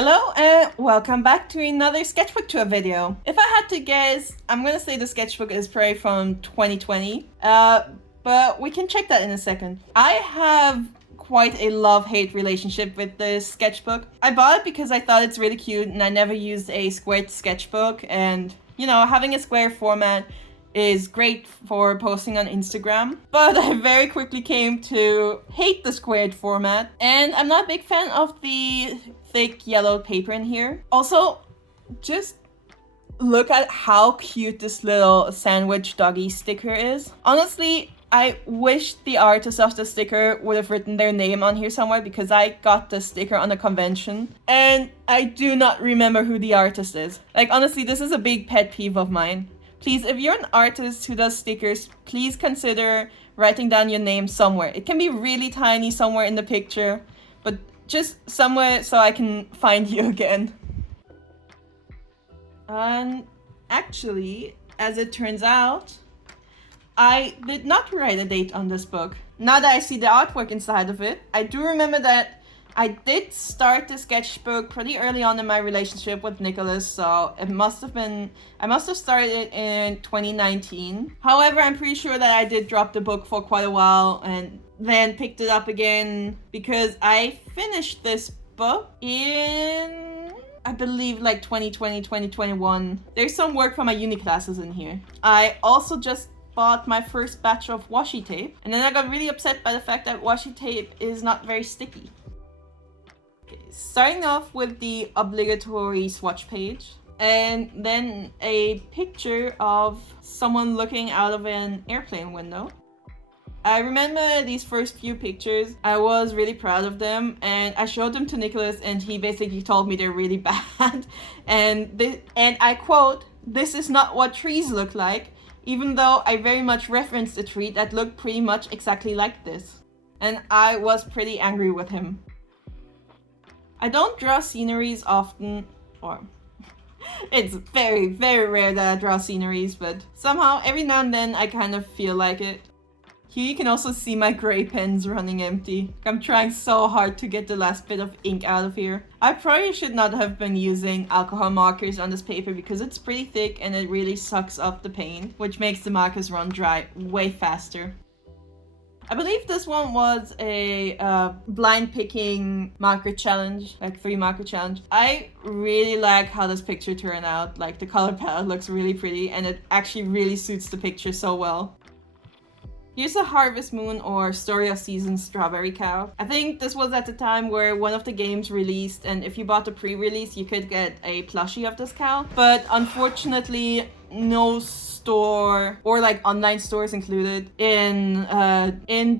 Hello and welcome back to another Sketchbook tour video. If I had to guess, I'm gonna say the sketchbook is probably from 2020, but we can check that in a second. I have quite a love-hate relationship with this sketchbook. I bought it because I thought it's really cute and I never used a squared sketchbook, and you know, having a square format is great for posting on Instagram, but I very quickly came to hate the squared format, and I'm not a big fan of the thick yellow paper in here. Also, just look at how cute this little sandwich doggy sticker is. Honestly, I wish the artist of the sticker would have written their name on here somewhere, because I got the sticker on a convention and I do not remember who the artist is. Like, honestly, this is a big pet peeve of mine. Please, if you're an artist who does stickers, please consider writing down your name somewhere. It can be really tiny somewhere in the picture, but just somewhere so I can find you again. And actually, as it turns out, I did not write a date on this book. Now that I see the artwork inside of it, I do remember that I did start the sketchbook pretty early on in my relationship with Nicholas, so I must have started it in 2019. However, I'm pretty sure that I did drop the book for quite a while and then picked it up again because I finished this book in, I believe, like 2020, 2021. There's some work from my uni classes in here. I also just bought my first batch of washi tape, and then I got really upset by the fact that washi tape is not very sticky. Starting off with the obligatory swatch page, and then a picture of someone looking out of an airplane window. I remember these first few pictures, I was really proud of them, and I showed them to Nicholas and he basically told me they're really bad. And I quote, "This is not what trees look like," even though I very much referenced a tree that looked pretty much exactly like this. And I was pretty angry with him. I don't draw sceneries often, or it's very, very rare that I draw sceneries, but somehow every now and then I kind of feel like it. Here you can also see my gray pens running empty. I'm trying so hard to get the last bit of ink out of here. I probably should not have been using alcohol markers on this paper because it's pretty thick and it really sucks up the paint, which makes the markers run dry way faster. I believe this one was a blind picking marker challenge, like 3 marker challenge. I really like how this picture turned out. Like, the color palette looks really pretty and it actually really suits the picture so well. Here's a Harvest Moon or Story of Seasons strawberry cow. I think this was at the time where one of the games released, and if you bought the pre-release you could get a plushie of this cow. But unfortunately, no store or like online stores included in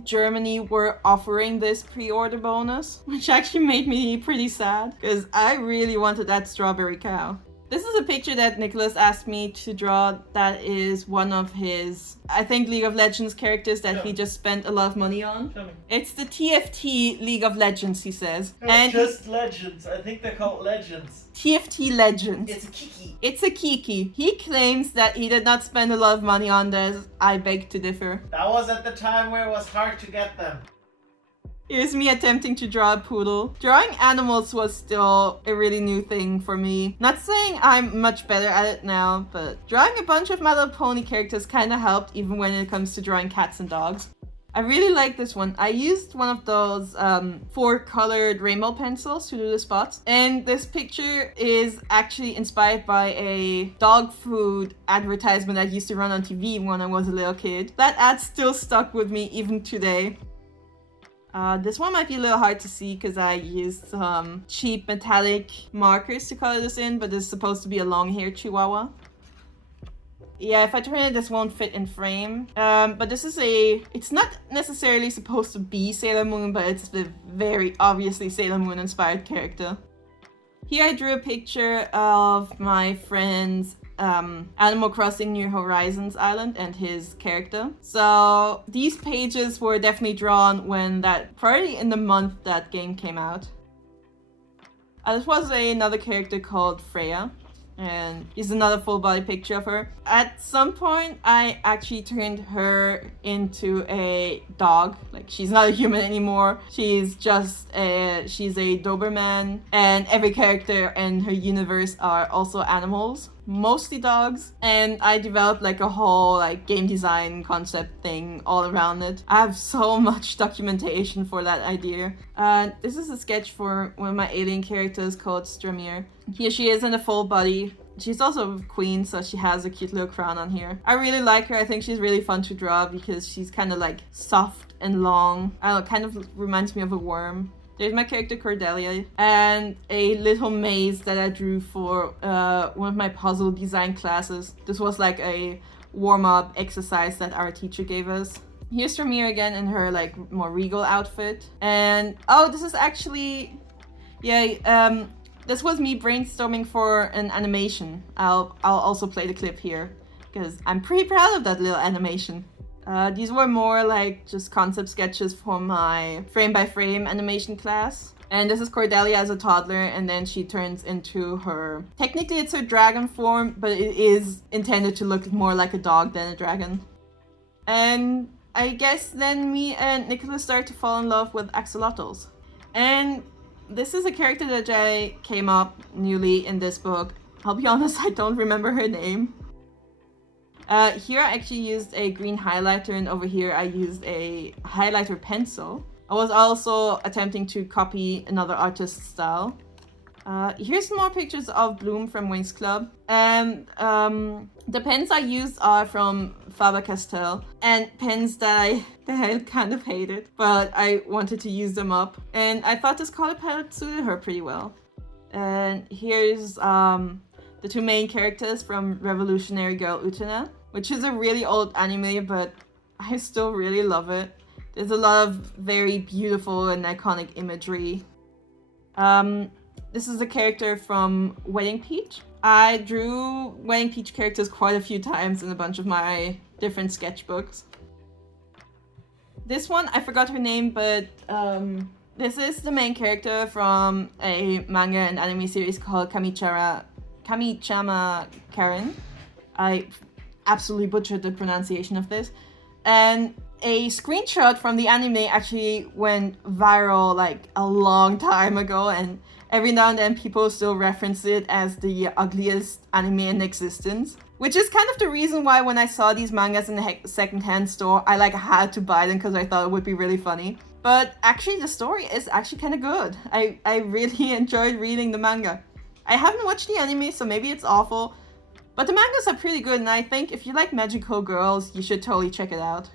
Germany were offering this pre-order bonus, which actually made me pretty sad because I really wanted that strawberry cow. This is a picture that Nicholas asked me to draw that is one of his, I think, League of Legends characters that he just spent a lot of money on. Show me. It's the TFT League of Legends, he says. No, and just Legends. I think they're called Legends. TFT Legends. It's a Kiki. It's a Kiki. He claims that he did not spend a lot of money on this. I beg to differ. That was at the time where it was hard to get them. Here's me attempting to draw a poodle. Drawing animals was still a really new thing for me. Not saying I'm much better at it now, but drawing a bunch of My Little Pony characters kind of helped even when it comes to drawing cats and dogs. I really like this one. I used one of those 4-colored rainbow pencils to do the spots. And this picture is actually inspired by a dog food advertisement that used to run on TV when I was a little kid. That ad still stuck with me even today. This one might be a little hard to see because I used some cheap metallic markers to color this in, but this is supposed to be a long-haired chihuahua. Yeah, if I turn it, this won't fit in frame. But this is it's not necessarily supposed to be Sailor Moon, but it's a very obviously Sailor Moon inspired character. Here I drew a picture of my friend's Animal Crossing New Horizons island and his character. So these pages were definitely drawn when probably in the month that game came out. This was another character called Freya. And here's another full body picture of her. At some point, I actually turned her into a dog. Like, she's not a human anymore. She's a Doberman. And every character in her universe are also animals. Mostly dogs. And I developed like a whole like game design concept thing all around it. I have so much documentation for that idea. This is a sketch for one of my alien characters called Stramir. Here she is in a full body. She's also a queen, so she has a cute little crown on here. I really like her. I think she's really fun to draw because she's kind of like soft and long. I don't know, kind of reminds me of a worm. There's my character Cordelia and a little maze that I drew for one of my puzzle design classes. This was like a warm-up exercise that our teacher gave us. Here's Stramir again in her like more regal outfit. And oh, this is actually, yeah, this was me brainstorming for an animation. I'll also play the clip here because I'm pretty proud of that little animation. These were more like just concept sketches for my frame-by-frame animation class. And this is Cordelia as a toddler, and then she turns into her... Technically it's her dragon form, but it is intended to look more like a dog than a dragon. And I guess then me and Nicholas start to fall in love with axolotls. And this is a character that I came up newly in this book. I'll be honest, I don't remember her name. Here I actually used a green highlighter, and over here I used a highlighter pencil. I was also attempting to copy another artist's style. Here's more pictures of Bloom from Wings Club. And the pens I used are from Faber-Castell, and pens that I kind of hated, but I wanted to use them up. And I thought this color palette suited her pretty well. And here's the two main characters from Revolutionary Girl Utena, which is a really old anime, but I still really love it. There's a lot of very beautiful and iconic imagery. This is a character from Wedding Peach. I drew Wedding Peach characters quite a few times in a bunch of my different sketchbooks. This one, I forgot her name, but this is the main character from a manga and anime series called Kamichama Karen. I absolutely butchered the pronunciation of this. And a screenshot from the anime actually went viral like a long time ago, and every now and then people still reference it as the ugliest anime in existence. Which is kind of the reason why when I saw these mangas in the secondhand store, I like had to buy them because I thought it would be really funny. But actually the story is actually kind of good. I really enjoyed reading the manga. I haven't watched the anime, so maybe it's awful. But the mangas are pretty good, and I think if you like magical girls, you should totally check it out.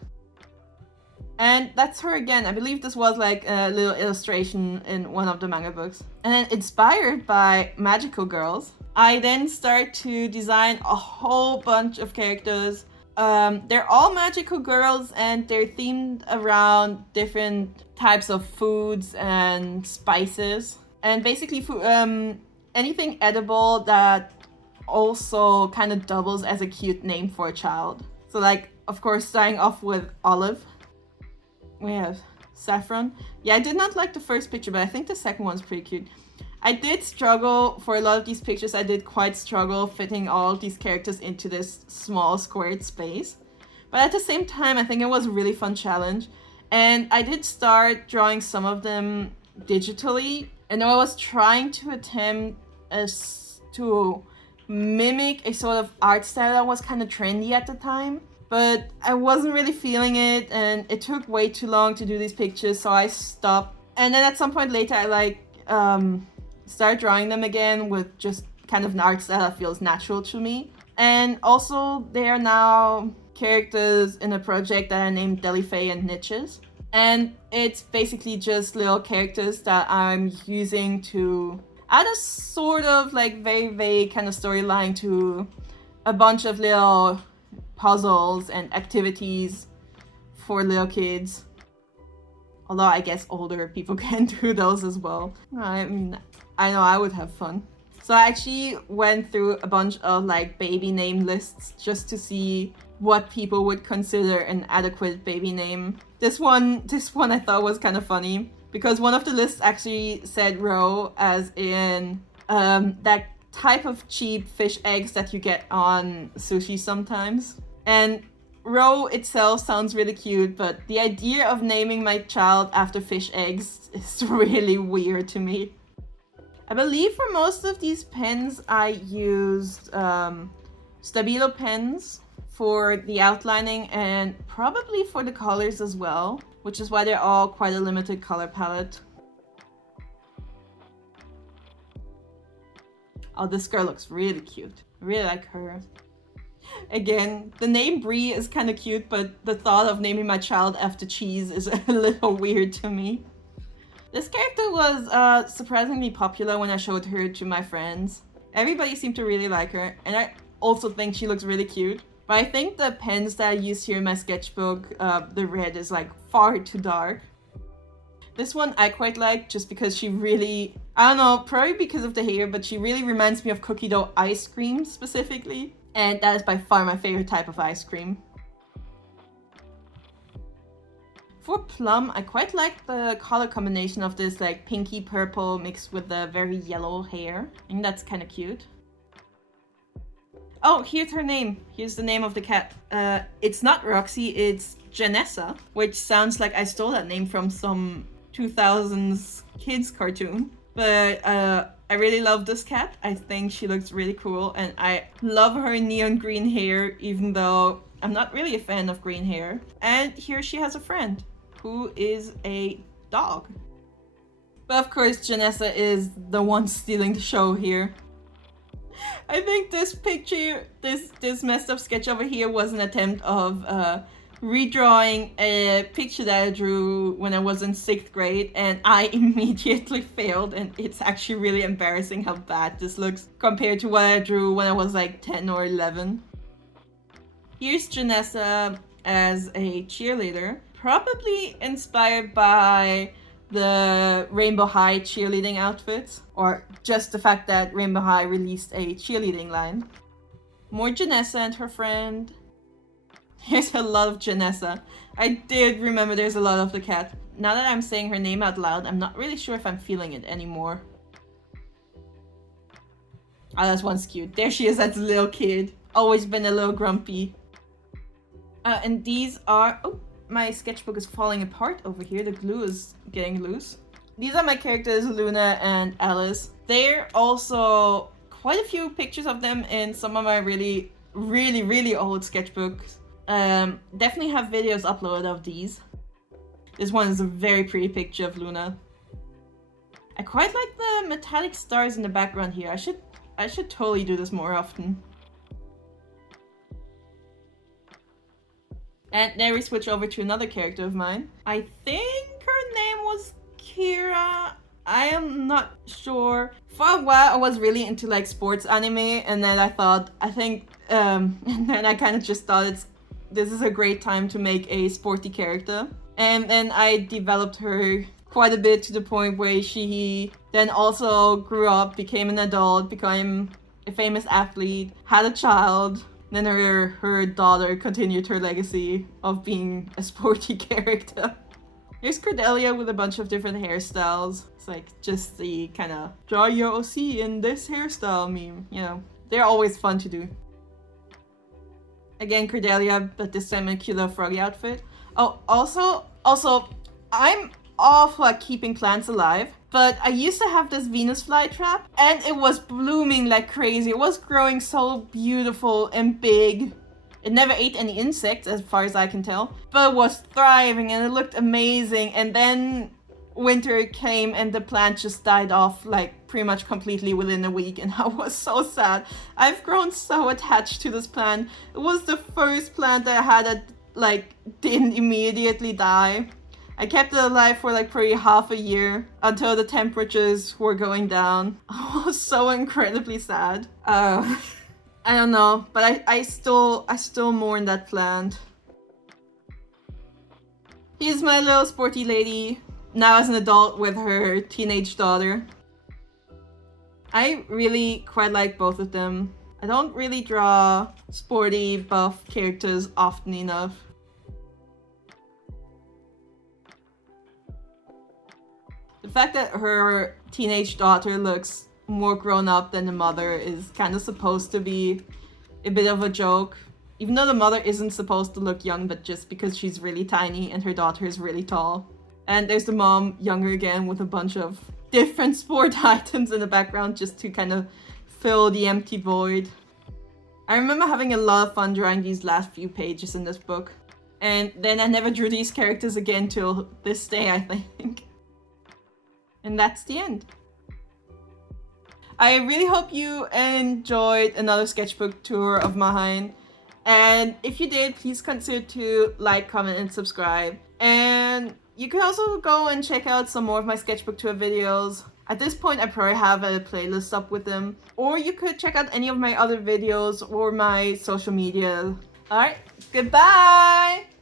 And that's her again. I believe this was like a little illustration in one of the manga books. And then inspired by magical girls, I then start to design a whole bunch of characters. They're all magical girls, and they're themed around different types of foods and spices. And basically anything edible that also kind of doubles as a cute name for a child. So like, of course, starting off with Olive. We have Saffron. Yeah, I did not like the first picture, but I think the second one's pretty cute. I did struggle for a lot of these pictures. I did quite struggle fitting all of these characters into this small squared space. But at the same time, I think it was a really fun challenge. And I did start drawing some of them digitally. And I was trying to attempt to mimic a sort of art style that was kind of trendy at the time. But I wasn't really feeling it, and it took way too long to do these pictures, so I stopped. And then at some point later, I started drawing them again with just kind of an art style that feels natural to me. And also, they are now characters in a project that I named Delifay and Niches. And it's basically just little characters that I'm using to add a sort of like very vague kind of storyline to a bunch of little puzzles and activities for little kids. Although I guess older people can do those as well. I mean, I know I would have fun. So I actually went through a bunch of like baby name lists just to see what people would consider an adequate baby name. This one I thought was kind of funny because one of the lists actually said Ro as in that type of cheap fish eggs that you get on sushi sometimes. And roe itself sounds really cute, but the idea of naming my child after fish eggs is really weird to me. I believe for most of these pens I used Stabilo pens for the outlining and probably for the colors as well, which is why they're all quite a limited color palette. Oh, this girl looks really cute. I really like her. Again, the name Brie is kind of cute, but the thought of naming my child after cheese is a little weird to me. This character was surprisingly popular when I showed her to my friends. Everybody seemed to really like her, and I also think she looks really cute. But I think the pens that I used here in my sketchbook, the red is like far too dark. This one I quite like just because she really, I don't know, probably because of the hair, but she really reminds me of cookie dough ice cream specifically. And that is by far my favorite type of ice cream. For Plum, I quite like the color combination of this like pinky purple mixed with the very yellow hair. I think that's kind of cute. Oh, here's her name. Here's the name of the cat. It's not Roxy, it's Janessa, which sounds like I stole that name from some 2000s kids cartoon. But I really love this cat. I think she looks really cool, and I love her neon green hair, even though I'm not really a fan of green hair. And here she has a friend who is a dog. But of course, Janessa is the one stealing the show here. I think this picture, this messed up sketch over here was an attempt of redrawing a picture that I drew when I was in 6th grade, and I immediately failed, and it's actually really embarrassing how bad this looks compared to what I drew when I was like 10 or 11. Here's Janessa as a cheerleader, probably inspired by the Rainbow High cheerleading outfits, or just the fact that Rainbow High released a cheerleading line. More Janessa and her friend. There's a lot of Janessa. I did remember there's a lot of the cat. Now that I'm saying her name out loud, I'm not really sure if I'm feeling it anymore. Oh, that one's cute. There she is as a little kid. Always been a little grumpy. And these are... Oh, my sketchbook is falling apart over here. The glue is getting loose. These are my characters, Luna and Alice. They're also quite a few pictures of them in some of my really old sketchbooks. Definitely have videos uploaded of these. This one is a very pretty picture of Luna. I quite like the metallic stars in the background here. I should totally do this more often. And there we switch over to another character of mine. I think her name was Kira. I am not sure. For a while I was really into like sports anime, and then and then I kind of just thought this is a great time to make a sporty character. And then I developed her quite a bit to the point where she then also grew up, became an adult, became a famous athlete, had a child. Then her daughter continued her legacy of being a sporty character. Here's Cordelia with a bunch of different hairstyles. It's like just the kind of draw your OC in this hairstyle meme, you know. They're always fun to do. Again, Cordelia, but this time in a cute little froggy outfit. Oh, also, I'm awful at keeping plants alive, but I used to have this Venus flytrap, and it was blooming like crazy. It was growing so beautiful and big. It never ate any insects, as far as I can tell, but it was thriving and it looked amazing. And then winter came and the plant just died off like pretty much completely within a week, and I was so sad. I've grown so attached to this plant. It was the first plant that I had that like didn't immediately die. I kept it alive for like probably half a year until the temperatures were going down. I was so incredibly sad. I don't know, but I still mourn that plant. Here's my little sporty lady, now as an adult with her teenage daughter. I really quite like both of them. I don't really draw sporty buff characters often enough. The fact that her teenage daughter looks more grown up than the mother is kind of supposed to be a bit of a joke. Even though the mother isn't supposed to look young, but just because she's really tiny and her daughter is really tall. And there's the mom, younger again, with a bunch of different sport items in the background just to kind of fill the empty void. I remember having a lot of fun drawing these last few pages in this book. And then I never drew these characters again till this day, I think. And that's the end. I really hope you enjoyed another sketchbook tour of mine. And if you did, please consider to like, comment, and subscribe. And you can also go and check out some more of my sketchbook tour videos. At this point, I probably have a playlist up with them. Or you could check out any of my other videos or my social media. Alright, goodbye!